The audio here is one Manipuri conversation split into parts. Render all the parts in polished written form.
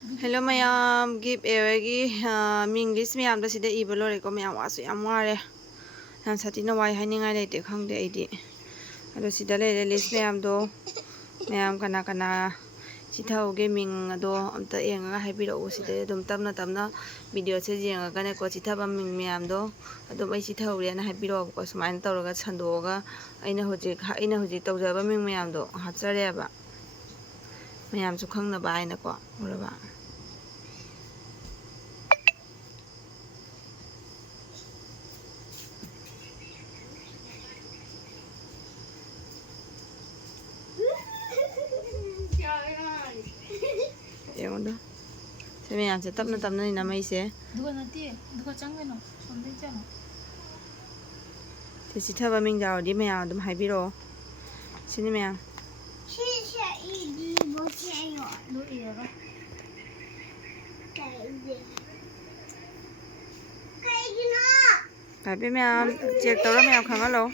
Hello mayam give away ming list mayam da sida ibalo re ko mayam wasu yam ware han satina wai haningai leite khangde aidi ado sida le list mayam do mayam kana sithauge ming ado amta enga haibiro sida dum tamna video se jenga kane ko sithaba ming mayam do ado ai sithaure na haibiro ko sumain tawraga chandoga aina hojik tawjaba ming mayam do hapchare ba mayam su khangna ba aina ko uraba Yaudah. Saya yang tetap ni nama isi. Dua nanti, dua cangkir no, sampai jam. Jadi kita baming jauh di mana ada mahai biro. Sini mana? Sisa ini bocah yo. Dua iya kan? Kayak gini. Tapi mana cek tahu mana kang alo.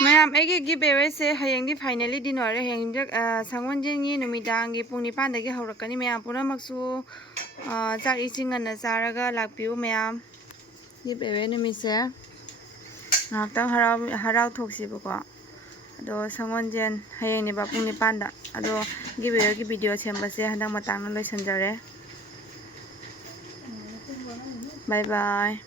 Mayam ege give away se hayang di finally dinner hayang jak sangwan jengi numidang gi pungni panda gi haurakani mayam puna maksu chak ising na charaga lakpiu mayam give away numi se ngakta harau thoksi bako ado sangwan jen hayang ni ba pungni panda ado give away gi video chemba se handang matang loi sanjare bye bye